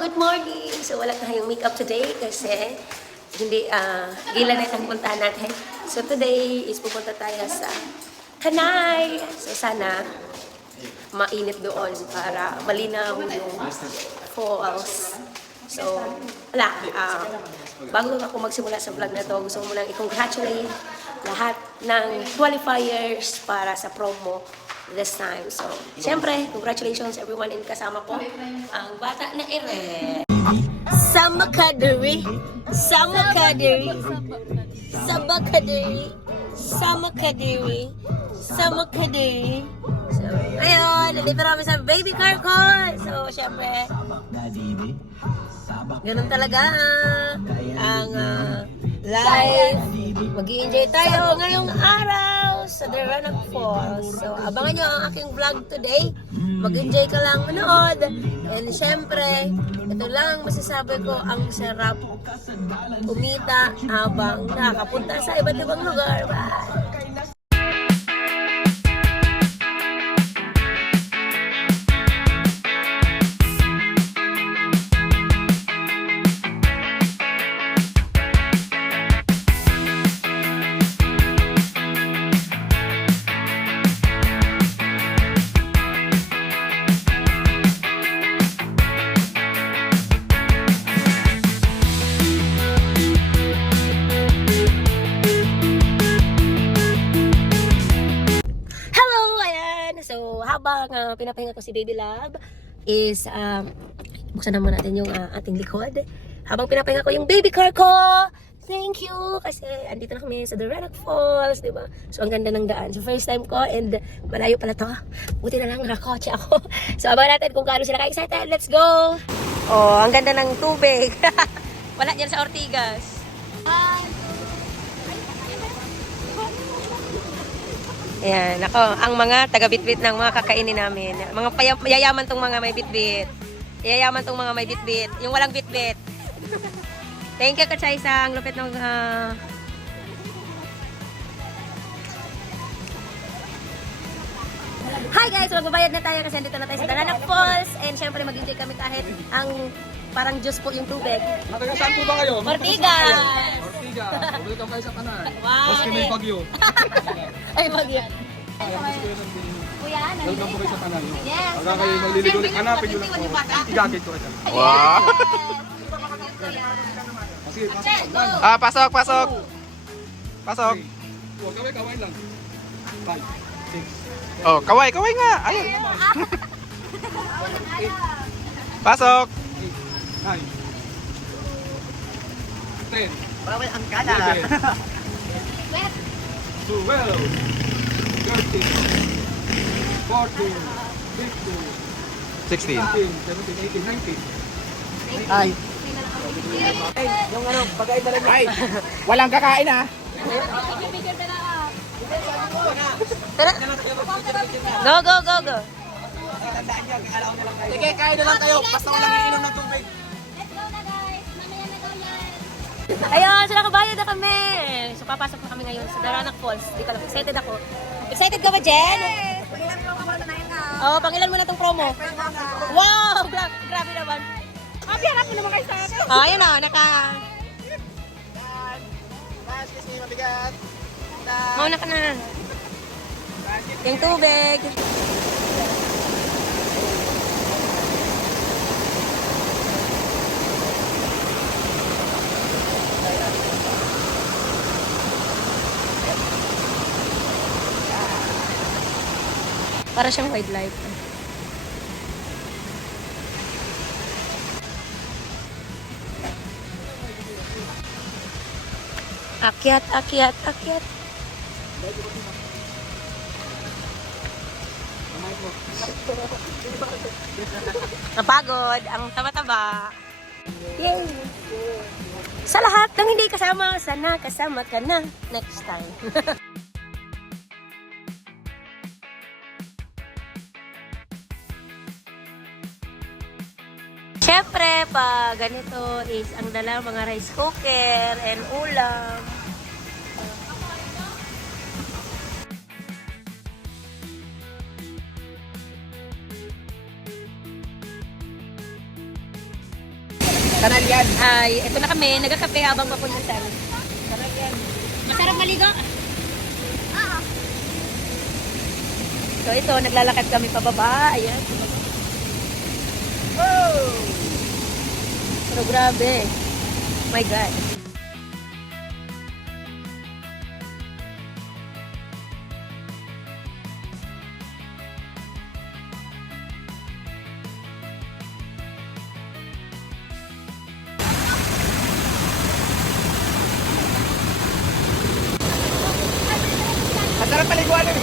Good morning! So wala tayong makeup today kasi hindi, gila na itong puntahan natin. So today is pupunta tayo sa Kanay. So sana mainit doon para malinaw yung falls. So wala, bago ako magsimula sa vlog na to, gusto ko munang i-congratulate lahat ng qualifiers para sa promo this time. So, syempre, congratulations everyone and kasama ko ang bata na ere. Sama Kadiri, Sama Kadiri, Sama Kadiri, Sama Kadiri, Sama Kadiri. So, ayun, nandito namin sa baby car ko. So, syempre, ganun talaga ang live. Mag-i-enjoy tayo ngayong araw sa Daranac Falls. So, abangan nyo ang aking vlog today. Mag-enjoy ka lang manood. And syempre, ito lang masasabi ko, ang sarap kumita habang nakapunta sa iba't ibang lugar. Bye! Habang pinapahinga ko si Baby Love is buksan naman natin yung ating likod. Habang pinapahinga ko yung baby car ko, thank you kasi andito na kami sa Daranac Falls, di ba? So ang ganda ng daan. So first time ko and malayo pala to. Buti na lang nakakotse ako. So abangan natin kung gaano sila ka-excited. Let's go! Oh, ang ganda ng tubig. Wala dyan sa Ortigas. Ayan, ako, ang mga taga-bitbit ng mga kakainin namin. Mga yayaman tong mga may bitbit. Yayaman tong mga may bitbit. Yung walang bitbit. Thank you, Kachaysa. Ang lupit ng... Hi guys! Magbabayad na tayo kasi dito na tayo sa Daranac Falls. And syempre mag-enjoy kami kahit ang parang juice po yung tubig. Matagal saan po ba kayo? Ortigas! Ortigas! Welcome kayo sa Kanay. Wow! Tapos kami Bagyo. Ay, Bagyo. Kuya, Welcome po kayo sa Kanay. Yes. Pagka kayo magliligo, hanapin nyo lang po. Igagay ko kayo. Wow! Sige, pasok. Pasok, pasok! Pasok! Huwag kaway lang. 5, 6, Oh, kaway, kaway nga! Ayun! Pasok! 9, 10, Bawal ang kala! 11, 12, 13, 14, 15, 16. 17, 18, 19. Ay! Yung ano, pagkain na lang. Ay! Walang kakain ha! Go, go, go, go! Sige, kain na lang kayo! Basta walang iinom ng tubig! Let's go na guys. Mamaya na daw yan. Ayun, so nakabayad na kami. So papasok na kami ngayon sa Daranac Falls. Di ka lang, excited ako. Excited ka ba, Jen? Oo, pangilan mo na tong promo. Wow! Grabe naman. Harap mo naman kayo sa akin. Ayun na, Mabigat! mauna ka na. Yung tubig. Para siyang wildlife. Akyat, akyat, akyat. Napagod, ang taba-taba. Yay! Sa lahat ng hindi kasama, sana kasama ka na next time. Siyempre, pag ganito is ang dala mga rice cooker and ulam. Kanal yan. Ay, ito na kami. Nagkakape habang papunta sa amin. Masarap maligo. So ito, naglalakad kami pababa. Ayan. Oh! Pero grabe. My God. Masarap paliguan eh.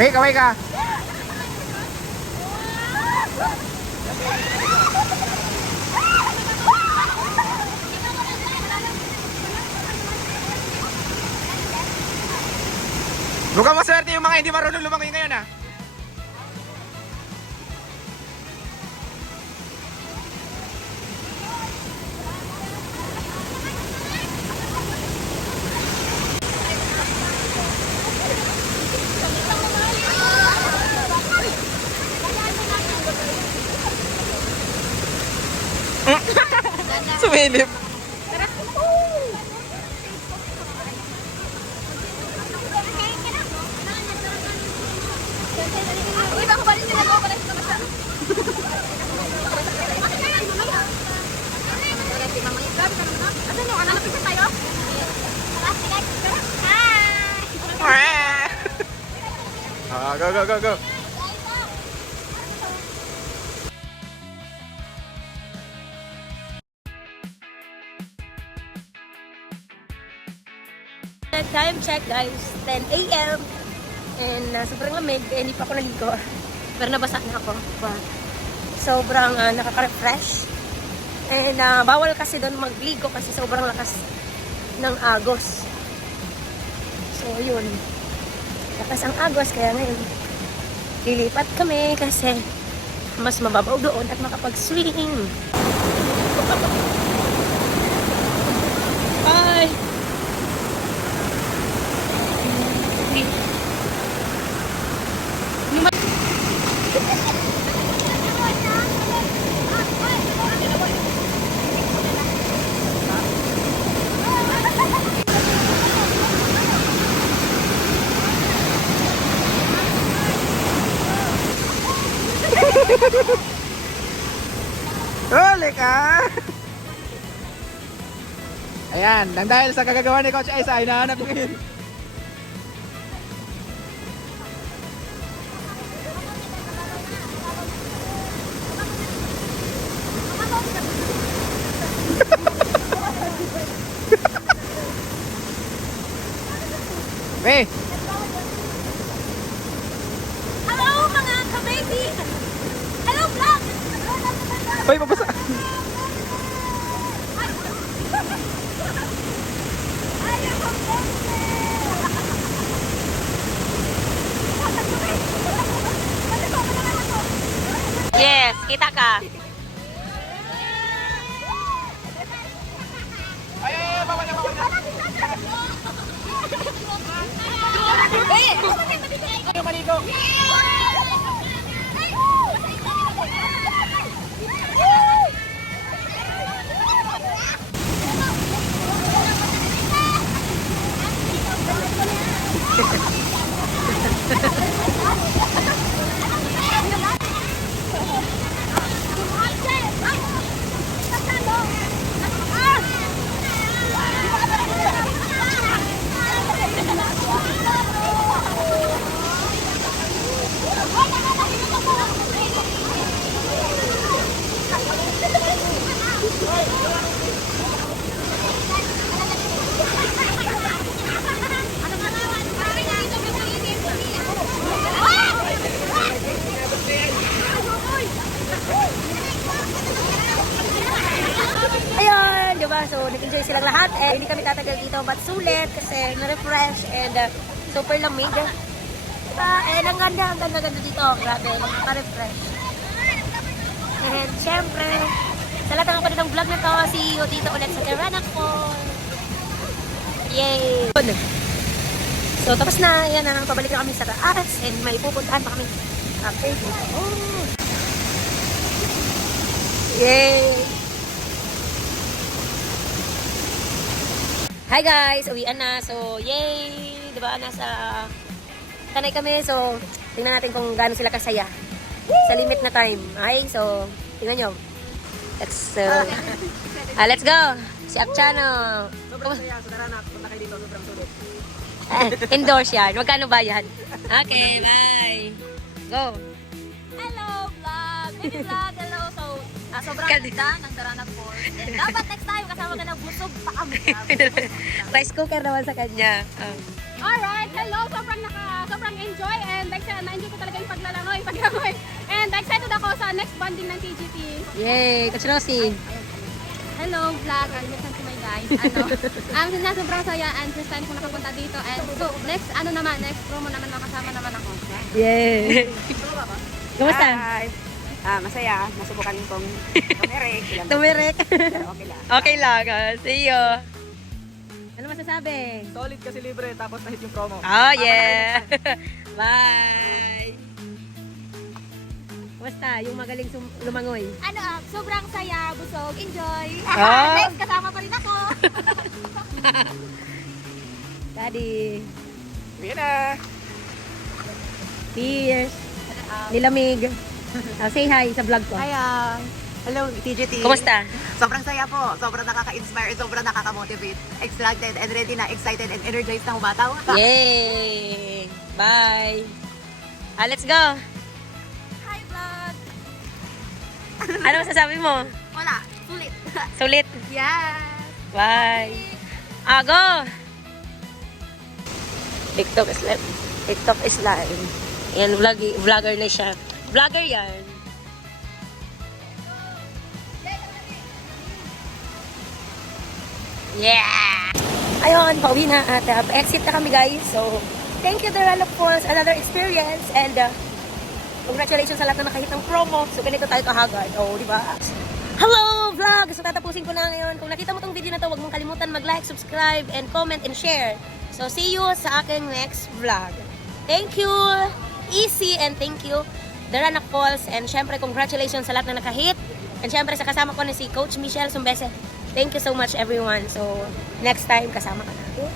May kaway ka. Mukhang maswerte yung mga hindi marunong lumangoy ngayon ah. Sumilip. Uy, baka balik sila ko. Balik sila ka. Asan yung anak? Napisa tayo? Hi! Ah, go, go, go, go. Time check guys, 10 a.m. And sobrang lamig, hindi pa ako naligo. Pero nabasa na ako. But, sobrang nakaka-refresh. And bawal kasi doon magligo kasi sobrang lakas ng agos. So yun. Lakas ang agos kaya ngayon lilipat kami kasi mas mababaw doon at makapag-swing. Bye! Huli ka! Ayan, nang dahil sa kagagawa ni Coach Isa ay nahanap ngayon. May! Hello mga ka-baby! Hello vlog! Hoy, papasa! Yes, kita ka. Ay, bawal na, bawal na! Ano maligo? Ah! Ayun, di ba? So, nag-enjoy silang lahat. Eh, hindi kami tatagal dito, but sulit kasi na-refresh and super lamig. Diba? And ang ganda dito. Grabe, magpa-refresh. And syempre, sa lahat ng kapatid ng vlog na to, see you dito ulit sa Terranak Falls. Yay! So, tapos na. Yan na, pabalik na kami sa taas and may pupuntahan pa kami after dito. Oh. Yay! Hi guys! Uwian na. So, yay! Diba? Nasa Tanay kami. So, tingnan natin kung gaano sila kasaya. Sa limit na time. Okay? So, tingnan nyo. Let's go! Si Akchano. Sobrang saya. So tara na. Punta kayo dito. Sobrang sulit. Endorse yan. Magkano ba yan? Okay, bye! Go! Hello, vlog! Baby vlog, hello! So, sobrang ganda ng Terranak Falls. And dapat next time, kasama ka ng busog pa kami. Rice cooker naman sa kanya. Alright, hello! Sobrang enjoy and na-enjoy ko talaga yung paglalangoy. And excited ako sa next bonding ng TGT. Yay! Coach Rosie. Hello, vlog! And listen to my guys. Sobrang saya and first time ko nakapunta dito. And so, next promo naman makasama naman ako. Yay! Kumusta? Hi. Masaya. Nasubukan kong tumerek. Tumirek. Pero okay lang. Okay lang. See you. Ano masasabi? Solid kasi libre. Tapos na-hit yung promo. Oh, yeah! Bye! Kumusta? Yung magaling lumangoy? Sobrang saya, busog, enjoy. Ah. Next, kasama pa rin ako. Daddy. Uwi na. Cheers. Nilamig. Say hi sa vlog ko. Hi, hello, TGT. Kumusta? Sobrang saya po. Sobrang nakaka-inspire. Sobrang nakaka-motivate. Excited and ready na. Excited and energized na humataw. Yay! Bye! Let's go! Hi, vlog. Ano masasabi mo? Wala, sulit. Sulit. Yes. Bye! Go! TikTok is live. Yan, vlogger na siya. Vlogger yan. Yeah! Ayun, pauwi na at exit na kami guys. So, thank you Terranak Falls. Another experience and congratulations sa lahat na nakahit ng promo. So, ganito tayo kahagad. Oh, di ba? Hello vlog! So, tatapusin ko na ngayon. Kung nakita mo tong video na to, huwag mong kalimutan mag-like, subscribe, and comment and share. So, see you sa aking next vlog. Thank you! Easy and thank you Terranak Falls. And syempre, congratulations sa lahat na nakahit. And syempre, sa kasama ko na si Coach Michelle Sumbese. Thank you so much everyone. So, next time kasama ka na. Okay?